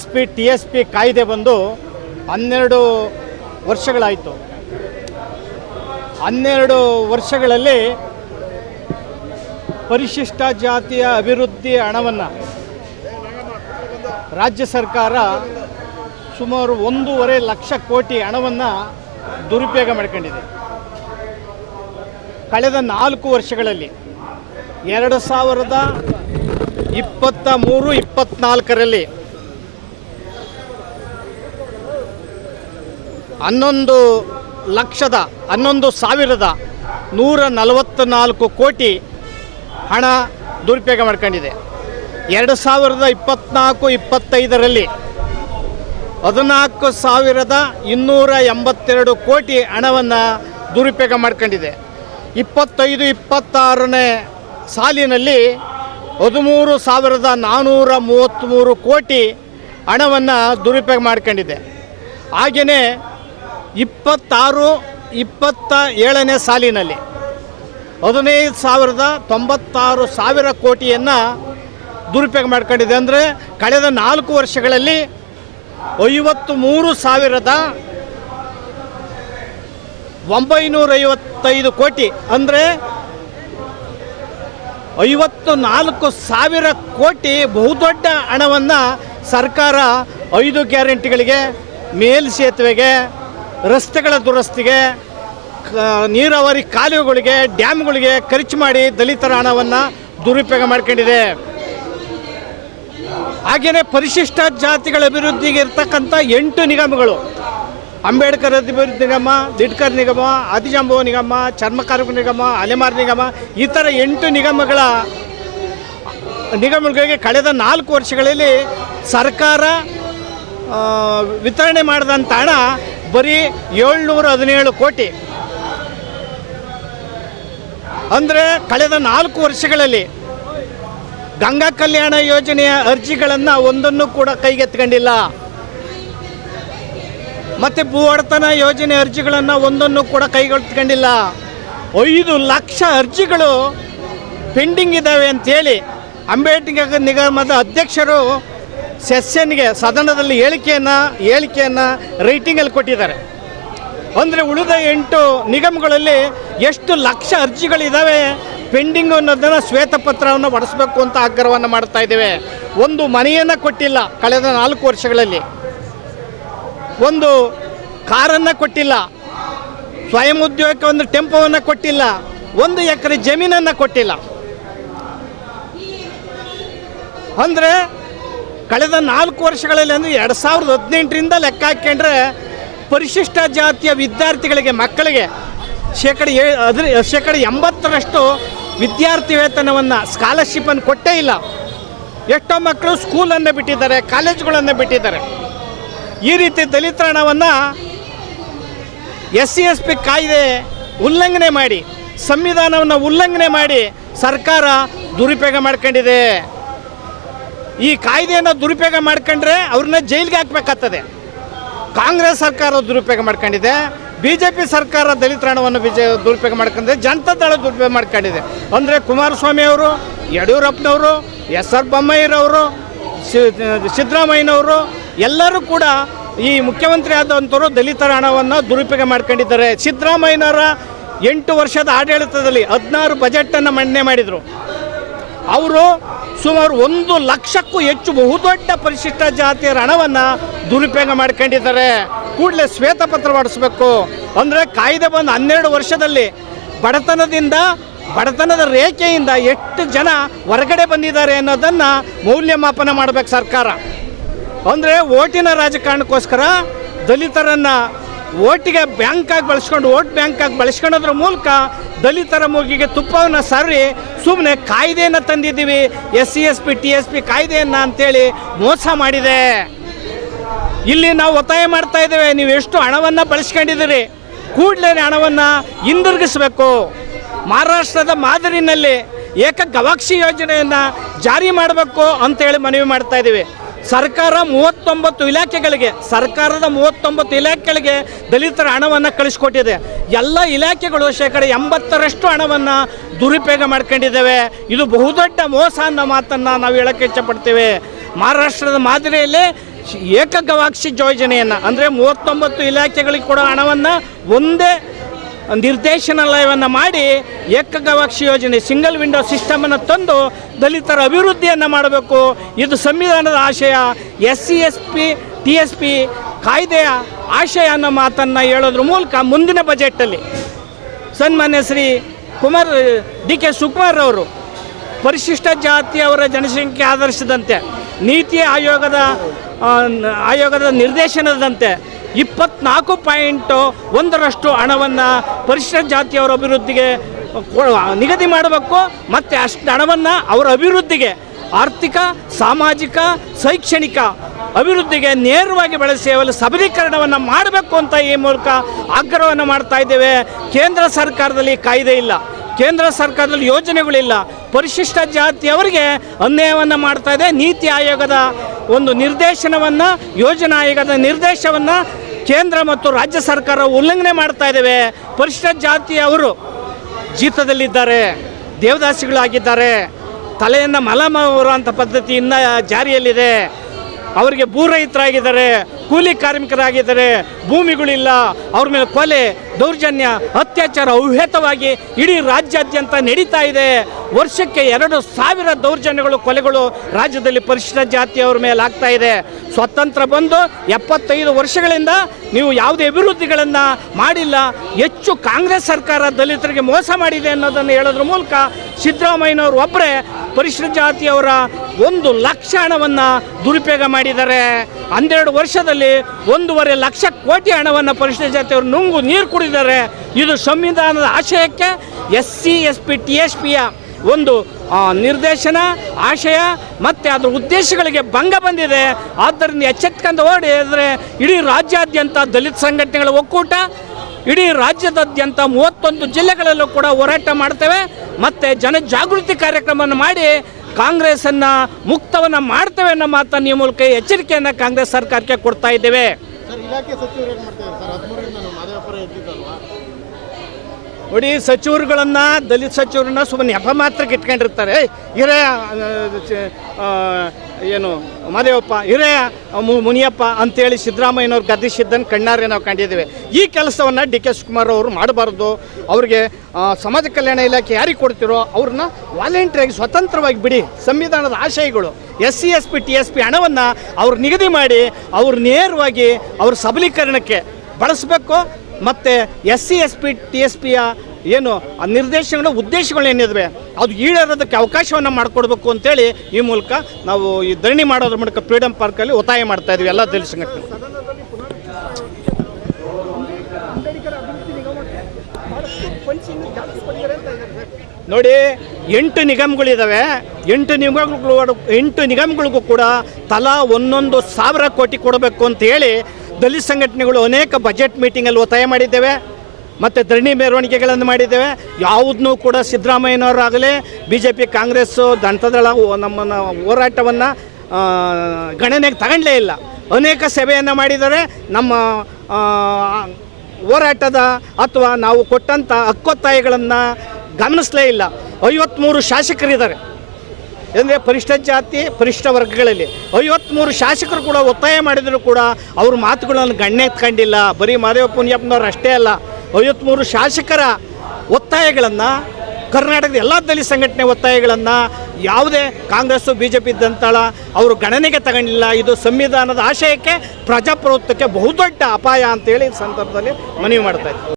SP TSP ಕಾಯ್ದೆ ಬಂದು 12 ವರ್ಷಗಳಾಯಿತು. 12 ವರ್ಷಗಳಲ್ಲಿ ಪರಿಶಿಷ್ಟ ಜಾತಿಯ ಅಭಿವೃದ್ಧಿ ಹಣವನ್ನು ರಾಜ್ಯ ಸರ್ಕಾರ ಸುಮಾರು 1.5 ಲಕ್ಷ ಕೋಟಿ ಹಣವನ್ನು ದುರುಪಯೋಗ ಮಾಡ್ಕೊಂಡಿದೆ. ಕಳೆದ 4 ವರ್ಷಗಳಲ್ಲಿ 2023-24ರಲ್ಲಿ 11,11,144 ಕೋಟಿ ಹಣ ದುರುಪಯೋಗ ಮಾಡ್ಕೊಂಡಿದೆ. 2024-25ರಲ್ಲಿ 14,282 ಕೋಟಿ ಹಣವನ್ನು ದುರುಪಯೋಗ ಮಾಡ್ಕೊಂಡಿದೆ. 25-26ನೇ ಸಾಲಿನಲ್ಲಿ 13,433 ಕೋಟಿ ಹಣವನ್ನು ದುರುಪಯೋಗ ಮಾಡ್ಕೊಂಡಿದೆ. ಹಾಗೆಯೇ 26-27ನೇ ಸಾಲಿನಲ್ಲಿ 15,96 ಕೋಟಿಯನ್ನು ದುರುಪಯೋಗ ಮಾಡ್ಕೊಂಡಿದೆ. ಅಂದರೆ ಕಳೆದ 4 ವರ್ಷಗಳಲ್ಲಿ 53,955 ಕೋಟಿ, ಅಂದರೆ 54,000 ಕೋಟಿ ಬಹುದೊಡ್ಡ ಹಣವನ್ನು ಸರ್ಕಾರ 5 ಗ್ಯಾರಂಟಿಗಳಿಗೆ, ಮೇಲ್ಸೇತುವೆಗೆ, ರಸ್ತೆಗಳ ದುರಸ್ತಿಗೆ, ನೀರಾವರಿ ಕಾಲುವೆಗಳಿಗೆ, ಡ್ಯಾಮ್ಗಳಿಗೆ ಖರ್ಚು ಮಾಡಿ ದಲಿತರ ಹಣವನ್ನು ದುರುಪಯೋಗ ಮಾಡ್ಕೊಂಡಿದೆ. ಹಾಗೆಯೇ ಪರಿಶಿಷ್ಟ ಜಾತಿಗಳ ಅಭಿವೃದ್ಧಿಗೆ ಇರ್ತಕ್ಕಂಥ 8 ನಿಗಮಗಳು, ಅಂಬೇಡ್ಕರ್ ಅಭಿವೃದ್ಧಿ ನಿಗಮ, ದಿಡ್ಕರ್ ನಿಗಮ, ಆದಿಜಾಂಬವ ನಿಗಮ, ಚರ್ಮಕಾರ್ಮಿಕ ನಿಗಮ, ಅಲೆಮಾರಿ ನಿಗಮ, ಈ ಥರ 8 ನಿಗಮಗಳಿಗೆ ಕಳೆದ 4 ವರ್ಷಗಳಲ್ಲಿ ಸರ್ಕಾರ ವಿತರಣೆ ಮಾಡಿದಂಥ ಹಣ ಬರೀ 717 ಕೋಟಿ. ಅಂದರೆ ಕಳೆದ 4 ವರ್ಷಗಳಲ್ಲಿ ಗಂಗಾ ಕಲ್ಯಾಣ ಯೋಜನೆಯ ಅರ್ಜಿಗಳನ್ನು ಒಂದನ್ನು ಕೂಡ ಕೈಗೆತ್ತಿಕೊಂಡಿಲ್ಲ. ಮತ್ತು ಭೂ ಒಡೆತನ ಯೋಜನೆ ಅರ್ಜಿಗಳನ್ನು ಒಂದನ್ನು ಕೂಡ ಕೈಗೆತ್ತಿಕೊಂಡಿಲ್ಲ. 5 ಲಕ್ಷ ಅರ್ಜಿಗಳು ಪೆಂಡಿಂಗ್ ಇದ್ದಾವೆ ಅಂಥೇಳಿ ಅಂಬೇಡ್ಕರ್ ನಿಗಮದ ಅಧ್ಯಕ್ಷರು ಸೆಷನ್ಗೆ ಸದನದಲ್ಲಿ ಹೇಳಿಕೆಯನ್ನು ರೈಟಿಂಗಲ್ಲಿ ಕೊಟ್ಟಿದ್ದಾರೆ. ಅಂದರೆ ಉಳಿದ 8 ನಿಗಮಗಳಲ್ಲಿ ಎಷ್ಟು ಲಕ್ಷ ಅರ್ಜಿಗಳಿದ್ದಾವೆ ಪೆಂಡಿಂಗ್ ಅನ್ನೋದನ್ನು ಶ್ವೇತಪತ್ರವನ್ನು ಹೊಡೆಸಬೇಕು ಅಂತ ಆಗ್ರಹವನ್ನು ಮಾಡ್ತಾ ಇದ್ದೇವೆ. ಒಂದು ಮನೆಯನ್ನು ಕೊಟ್ಟಿಲ್ಲ ಕಳೆದ 4 ವರ್ಷಗಳಲ್ಲಿ, ಒಂದು ಕಾರನ್ನು ಕೊಟ್ಟಿಲ್ಲ, ಸ್ವಯಂ ಉದ್ಯೋಗಕ್ಕೆ ಒಂದು ಟೆಂಪೋವನ್ನು ಕೊಟ್ಟಿಲ್ಲ, 1 ಎಕರೆ ಜಮೀನನ್ನು ಕೊಟ್ಟಿಲ್ಲ. ಅಂದರೆ ಕಳೆದ 4 ವರ್ಷಗಳಲ್ಲಿ, ಅಂದರೆ 2018ರಿಂದ ಲೆಕ್ಕ ಹಾಕ್ಕೊಂಡ್ರೆ ಪರಿಶಿಷ್ಟ ಜಾತಿಯ ವಿದ್ಯಾರ್ಥಿಗಳಿಗೆ, ಮಕ್ಕಳಿಗೆ ಶೇಕಡ 80ರಷ್ಟು ವಿದ್ಯಾರ್ಥಿ ವೇತನವನ್ನು, ಸ್ಕಾಲರ್ಶಿಪ್ಪನ್ನು ಕೊಟ್ಟೇ ಇಲ್ಲ. ಎಷ್ಟೋ ಮಕ್ಕಳು ಸ್ಕೂಲನ್ನು ಬಿಟ್ಟಿದ್ದಾರೆ, ಕಾಲೇಜುಗಳನ್ನು ಬಿಟ್ಟಿದ್ದಾರೆ. ಈ ರೀತಿ ದಲಿತರ ಹಣವನ್ನು SC/ST ಕಾಯ್ದೆ ಉಲ್ಲಂಘನೆ ಮಾಡಿ, ಸಂವಿಧಾನವನ್ನು ಉಲ್ಲಂಘನೆ ಮಾಡಿ ಸರ್ಕಾರ ದುರುಪಯೋಗ ಮಾಡ್ಕೊಂಡಿದೆ. ಈ ಕಾಯ್ದೆಯನ್ನು ದುರುಪಯೋಗ ಮಾಡ್ಕೊಂಡ್ರೆ ಅವ್ರನ್ನ ಜೈಲಿಗೆ ಹಾಕಬೇಕಾಗ್ತದೆ. ಕಾಂಗ್ರೆಸ್ ಸರ್ಕಾರ ದುರುಪಯೋಗ ಮಾಡ್ಕೊಂಡಿದೆ, BJP ಸರ್ಕಾರ ದಲಿತರ ಹಣವನ್ನು ದುರುಪಯೋಗ ಮಾಡ್ಕೊಂಡಿದೆ, ಜನತಾ ದಳ ದುರುಪಯೋಗ ಮಾಡ್ಕೊಂಡಿದೆ. ಅಂದರೆ ಕುಮಾರಸ್ವಾಮಿ ಅವರು, ಯಡಿಯೂರಪ್ಪನವರು, SR ಬೊಮ್ಮಾಯಿರವರು, ಸಿದ್ದರಾಮಯ್ಯನವರು ಎಲ್ಲರೂ ಕೂಡ ಈ ಮುಖ್ಯಮಂತ್ರಿ ಆದಂಥವರು ದಲಿತರ ಹಣವನ್ನು ದುರುಪಯೋಗ ಮಾಡ್ಕೊಂಡಿದ್ದಾರೆ. ಸಿದ್ದರಾಮಯ್ಯನವರ 8 ವರ್ಷದ ಆಡಳಿತದಲ್ಲಿ 16 ಬಜೆಟನ್ನು ಮಂಡನೆ ಮಾಡಿದರು. ಅವರು ಸುಮಾರು 1 ಲಕ್ಷಕ್ಕೂ ಹೆಚ್ಚು ಬಹುದೊಡ್ಡ ಪರಿಶಿಷ್ಟ ಜಾತಿಯರ ಹಣವನ್ನು ದುರುಪಯೋಗ ಮಾಡ್ಕೊಂಡಿದ್ದಾರೆ. ಕೂಡಲೇ ಶ್ವೇತಪತ್ರ ಹೊಡಿಸ್ಬೇಕು. ಅಂದರೆ ಕಾಯ್ದೆ ಬಂದು 12 ವರ್ಷದಲ್ಲಿ ಬಡತನದ ರೇಖೆಯಿಂದ ಎಷ್ಟು ಜನ ಹೊರಗಡೆ ಬಂದಿದ್ದಾರೆ ಅನ್ನೋದನ್ನು ಮೌಲ್ಯಮಾಪನ ಮಾಡಬೇಕು ಸರ್ಕಾರ. ಅಂದರೆ ಓಟಿನ ರಾಜಕಾರಣಕ್ಕೋಸ್ಕರ ದಲಿತರನ್ನು ಓಟಿಗೆ ಬ್ಯಾಂಕಾಗಿ ಬಳಸ್ಕೊಳ್ಳೋದ್ರ ಮೂಲಕ ದಲಿತರ ಮೂಗಿಗೆ ತುಪ್ಪವನ್ನು ಸರಿ ಸುಮ್ಮನೆ ಕಾಯ್ದೆಯನ್ನು ತಂದಿದ್ದೀವಿ, SC/ST TSP ಕಾಯ್ದೆಯನ್ನು ಅಂತೇಳಿ ಮೋಸ ಮಾಡಿದೆ. ಇಲ್ಲಿ ನಾವು ಒತ್ತಾಯ ಮಾಡ್ತಾ ಇದ್ದೇವೆ, ನೀವು ಎಷ್ಟು ಹಣವನ್ನು ಬಳಸ್ಕೊಂಡಿದ್ದೀರಿ, ಕೂಡಲೇ ಹಣವನ್ನು ಹಿಂದಿರುಗಿಸಬೇಕು. ಮಹಾರಾಷ್ಟ್ರದ ಮಾದರಿನಲ್ಲಿ ಗವಾಕ್ಷಿ ಯೋಜನೆಯನ್ನು ಜಾರಿ ಮಾಡಬೇಕು ಅಂತೇಳಿ ಮನವಿ ಮಾಡ್ತಾ ಇದ್ದೀವಿ. ಸರ್ಕಾರದ 39 ಇಲಾಖೆಗಳಿಗೆ ದಲಿತರ ಹಣವನ್ನು ಕಳಿಸ್ಕೊಟ್ಟಿದೆ. ಎಲ್ಲ ಇಲಾಖೆಗಳು ಶೇಕಡ 80ರಷ್ಟು ಹಣವನ್ನು ದುರುಪಯೋಗ ಮಾಡ್ಕೊಂಡಿದ್ದೇವೆ. ಇದು ಬಹುದೊಡ್ಡ ಮೋಸ ಅನ್ನೋ ಮಾತನ್ನು ನಾವು ಹೇಳೋಕ್ಕೆ ಇಷ್ಟಪಡ್ತೇವೆ. ಮಹಾರಾಷ್ಟ್ರದ ಮಾದರಿಯಲ್ಲಿ ಏಕಗವಾಕ್ಷಿ ಯೋಜನೆಯನ್ನು ಅಂದರೆ 39 ಇಲಾಖೆಗಳಿಗೆ ಕೊಡೋ ಹಣವನ್ನು ಒಂದೇ ನಿರ್ದೇಶನಾಲಯವನ್ನು ಮಾಡಿ ಏಕಗವಾಕ್ಷಿ ಯೋಜನೆ ಸಿಂಗಲ್ ವಿಂಡೋ ಸಿಸ್ಟಮನ್ನು ತಂದು ದಲಿತರ ಅಭಿವೃದ್ಧಿಯನ್ನು ಮಾಡಬೇಕು. ಇದು ಸಂವಿಧಾನದ ಆಶಯ. SC/ST TSP ಕಾಯ್ದೆಯ ಆಶಯ ಅನ್ನೋ ಮಾತನ್ನು ಹೇಳೋದ್ರ ಮೂಲಕ ಮುಂದಿನ ಬಜೆಟಲ್ಲಿ ಸನ್ಮಾನ್ಯ ಶ್ರೀ DK ಶಿವಕುಮಾರ್ ಅವರು ಪರಿಶಿಷ್ಟ ಜಾತಿಯವರ ಜನಸಂಖ್ಯೆ ಆಧರಿಸಿದಂತೆ ನೀತಿ ಆಯೋಗದ ನಿರ್ದೇಶನದಂತೆ 24.1% ಹಣವನ್ನು ಪರಿಶಿಷ್ಟ ಜಾತಿಯವರ ಅಭಿವೃದ್ಧಿಗೆ ನಿಗದಿ ಮಾಡಬೇಕು. ಮತ್ತು ಅಷ್ಟು ಹಣವನ್ನು ಅವರ ಅಭಿವೃದ್ಧಿಗೆ ಆರ್ಥಿಕ, ಸಾಮಾಜಿಕ, ಶೈಕ್ಷಣಿಕ ಅಭಿವೃದ್ಧಿಗೆ ನೇರವಾಗಿ ಬಳಸಿ ಅವರ ಸಬಲೀಕರಣವನ್ನು ಮಾಡಬೇಕು ಅಂತ ಈ ಮೂಲಕ ಆಗ್ರಹವನ್ನು ಮಾಡ್ತಾ ಇದ್ದೇವೆ. ಕೇಂದ್ರ ಸರ್ಕಾರದಲ್ಲಿ ಕಾಯ್ದೆ ಇಲ್ಲ, ಕೇಂದ್ರ ಸರ್ಕಾರದಲ್ಲಿ ಯೋಜನೆಗಳಿಲ್ಲ, ಪರಿಶಿಷ್ಟ ಜಾತಿಯವರಿಗೆ ಅನ್ಯಾಯವನ್ನು ಮಾಡ್ತಾ ಇದೆ. ನೀತಿ ಆಯೋಗದ ಒಂದು ನಿರ್ದೇಶನವನ್ನು, ಯೋಜನಾ ಆಯೋಗದ ನಿರ್ದೇಶನವನ್ನು ಕೇಂದ್ರ ಮತ್ತು ರಾಜ್ಯ ಸರ್ಕಾರ ಉಲ್ಲಂಘನೆ ಮಾಡ್ತಾ ಇದ್ದೇವೆ. ಪರಿಶಿಷ್ಟ ಜಾತಿಯವರು ಜೀತದಲ್ಲಿದ್ದಾರೆ, ದೇವದಾಸಿಗಳಾಗಿದ್ದಾರೆ, ತಲೆಯನ್ನು ಮಲಮವರು ಅಂತ ಪದ್ಧತಿ ಇನ್ನೂ ಜಾರಿಯಲ್ಲಿದೆ. ಅವರಿಗೆ ಭೂರಹಿತರಾಗಿದ್ದಾರೆ, ಕೂಲಿ ಕಾರ್ಮಿಕರಾಗಿದ್ದಾರೆ, ಭೂಮಿಗಳಿಲ್ಲ, ಅವ್ರ ಮೇಲೆ ಕೊಲೆ, ದೌರ್ಜನ್ಯ, ಅತ್ಯಾಚಾರ ಅವ್ಯತವಾಗಿ ಇಡೀ ರಾಜ್ಯಾದ್ಯಂತ ನಡೀತಾ ಇದೆ. ವರ್ಷಕ್ಕೆ 2,000 ದೌರ್ಜನ್ಯಗಳು, ಕೊಲೆಗಳು ರಾಜ್ಯದಲ್ಲಿ ಪರಿಶಿಷ್ಟ ಜಾತಿಯವ್ರ ಮೇಲೆ ಆಗ್ತಾ ಇದೆ. ಸ್ವತಂತ್ರ ಬಂದು 75 ವರ್ಷಗಳಿಂದ ನೀವು ಯಾವುದೇ ಅಭಿವೃದ್ಧಿಗಳನ್ನು ಮಾಡಿಲ್ಲ. ಹೆಚ್ಚು ಕಾಂಗ್ರೆಸ್ ಸರ್ಕಾರ ದಲಿತರಿಗೆ ಮೋಸ ಮಾಡಿದೆ ಅನ್ನೋದನ್ನು ಹೇಳೋದ್ರ ಮೂಲಕ ಸಿದ್ದರಾಮಯ್ಯನವರು ಒಬ್ಬರೇ ಪರಿಶಿಷ್ಟ ಜಾತಿಯವರ 1 ಲಕ್ಷ ಹಣವನ್ನು ದುರುಪಯೋಗ ಮಾಡಿದ್ದಾರೆ. 12 ವರ್ಷದಲ್ಲಿ 1.5 ಲಕ್ಷ ಕೋಟಿ ಹಣವನ್ನು ಪರಿಶಿಷ್ಟ ಜಾತಿಯವರು ನುಂಗು ನೀರು ಕುಡಿದ್ದಾರೆ. ಇದು ಸಂವಿಧಾನದ ಆಶಯಕ್ಕೆ SC/ST TSPಯ ಒಂದು ನಿರ್ದೇಶನ, ಆಶಯ ಮತ್ತು ಅದರ ಉದ್ದೇಶಗಳಿಗೆ ಭಂಗ ಬಂದಿದೆ. ಆದ್ದರಿಂದ ಎಚ್ಚೆತ್ಕೊಂಡು ಓಡಿದರೆ ಇಡೀ ರಾಜ್ಯಾದ್ಯಂತ ದಲಿತ ಸಂಘಟನೆಗಳ ಒಕ್ಕೂಟ ಇಡೀ ರಾಜ್ಯದಾದ್ಯಂತ 31 ಜಿಲ್ಲೆಗಳಲ್ಲೂ ಕೂಡ ಹೋರಾಟ ಮಾಡ್ತೇವೆ. ಮತ್ತು ಜನಜಾಗೃತಿ ಕಾರ್ಯಕ್ರಮವನ್ನು ಮಾಡಿ ಕಾಂಗ್ರೆಸ್ಸನ್ನು ಮುಕ್ತವನ್ನು ಮಾಡ್ತೇವೆ ಅನ್ನೋ ಮಾತನ್ನು ಈ ಮೂಲಕ ಎಚ್ಚರಿಕೆಯನ್ನು ಕಾಂಗ್ರೆಸ್ ಸರ್ಕಾರಕ್ಕೆ ಕೊಡ್ತಾ ಇದ್ದೇವೆ. ನೋಡಿ, ಸಚಿವರುಗಳನ್ನು, ದಲಿತ ಸಚಿವರನ್ನ ಸುಮ್ಮನೆ ನೆಪ ಮಾತ್ರಕ್ಕೆ ಇಟ್ಕೊಂಡಿರ್ತಾರೆ. ಏನು ಮಾದೇವಪ್ಪ, ಮುನಿಯಪ್ಪ ಅಂತೇಳಿ ಸಿದ್ದರಾಮಯ್ಯನವ್ರು ಗದ್ದಿಸಿದ್ದನ್ನು ಕಣ್ಣಾರೆ ನಾವು ಕಂಡಿದ್ದೇವೆ. ಈ ಕೆಲಸವನ್ನು DK ಶಿವಕುಮಾರ್ ಅವರು ಮಾಡಬಾರ್ದು. ಅವ್ರಿಗೆ ಸಮಾಜ ಕಲ್ಯಾಣ ಇಲಾಖೆ ಯಾರಿಗೆ ಕೊಡ್ತಿರೋ ಅವ್ರನ್ನ ವಾಲಂಟ್ರಿಯಾಗಿ ಸ್ವತಂತ್ರವಾಗಿ ಬಿಡಿ. ಸಂವಿಧಾನದ ಆಶಯಗಳು SC/ST TSP ಹಣವನ್ನು ಅವ್ರು ನಿಗದಿ ಮಾಡಿ ಅವ್ರು ನೇರವಾಗಿ ಅವ್ರ ಸಬಲೀಕರಣಕ್ಕೆ ಬಳಸಬೇಕು. ಮತ್ತು SC/ST TSPಯ ಏನು ನಿರ್ದೇಶನಗಳ ಉದ್ದೇಶಗಳೇನಿವೆ ಅದು ಈಡೇರೋದಕ್ಕೆ ಅವಕಾಶವನ್ನು ಮಾಡಿಕೊಡ್ಬೇಕು ಅಂತೇಳಿ ಈ ಮೂಲಕ ನಾವು ಈ ಧರಣಿ ಮಾಡೋದ್ರ ಮೂಲಕ ಫ್ರೀಡಮ್ ಪಾರ್ಕಲ್ಲಿ ಒತ್ತಾಯ ಮಾಡ್ತಾ ಇದ್ವಿ ಎಲ್ಲ ದಲಿತ ಸಂಘಟನೆ. ನೋಡಿ, 8 ನಿಗಮಗಳಿದ್ದಾವೆ. 8 ನಿಗಮಗಳಿಗೂ ಕೂಡ ತಲಾ 1,000 ಕೋಟಿ ಕೊಡಬೇಕು ಅಂತ ಹೇಳಿ ದಲಿತ ಸಂಘಟನೆಗಳು ಅನೇಕ ಬಜೆಟ್ ಮೀಟಿಂಗಲ್ಲಿ ಒತ್ತಾಯ ಮಾಡಿದ್ದೇವೆ ಮತ್ತು ಧರಣಿ ಮೆರವಣಿಗೆಗಳನ್ನು ಮಾಡಿದ್ದೇವೆ. ಯಾವುದನ್ನೂ ಕೂಡ ಸಿದ್ದರಾಮಯ್ಯನವರಾಗಲಿ BJP, ಕಾಂಗ್ರೆಸ್ಸು, ಜನತಾದಳ ನಮ್ಮನ್ನು ಹೋರಾಟವನ್ನು ಗಣನೆಗೆ ತಗೊಂಡಲೇ ಇಲ್ಲ. ಅನೇಕ ಸಭೆಯನ್ನು ಮಾಡಿದ್ದಾರೆ. ನಮ್ಮ ಹೋರಾಟದ ಅಥವಾ ನಾವು ಕೊಟ್ಟಂಥ ಹಕ್ಕೊತ್ತಾಯಗಳನ್ನು ಗಮನಿಸಲೇ ಇಲ್ಲ. 53 ಶಾಸಕರಿದ್ದಾರೆ ಅಂದರೆ ಪರಿಶಿಷ್ಟ ಜಾತಿ, ಪರಿಶಿಷ್ಟ ವರ್ಗಗಳಲ್ಲಿ 53 ಶಾಸಕರು ಕೂಡ ಒತ್ತಾಯ ಮಾಡಿದರೂ ಕೂಡ ಅವ್ರ ಮಾತುಗಳನ್ನು ಗಣ್ಯ ಎತ್ಕೊಂಡಿಲ್ಲ. ಬರೀ ಮಾದೇವಪ್ಪ ಮುನಿಯಪ್ಪನವ್ರು ಅಷ್ಟೇ ಅಲ್ಲ, 53 ಶಾಸಕರ ಒತ್ತಾಯಗಳನ್ನು, ಕರ್ನಾಟಕದ ಎಲ್ಲ ದಲಿತ ಸಂಘಟನೆ ಒತ್ತಾಯಗಳನ್ನು ಯಾವುದೇ ಕಾಂಗ್ರೆಸ್ಸು BJP ಇದ್ದಂತಳ ಅವರು ಗಣನೆಗೆ ತಗೊಂಡಿಲ್ಲ. ಇದು ಸಂವಿಧಾನದ ಆಶಯಕ್ಕೆ, ಪ್ರಜಾಪ್ರಭುತ್ವಕ್ಕೆ ಬಹುದೊಡ್ಡ ಅಪಾಯ ಅಂತೇಳಿ ಈ ಸಂದರ್ಭದಲ್ಲಿ ಮನವಿ ಮಾಡ್ತಾ ಇದ್ದೀವಿ.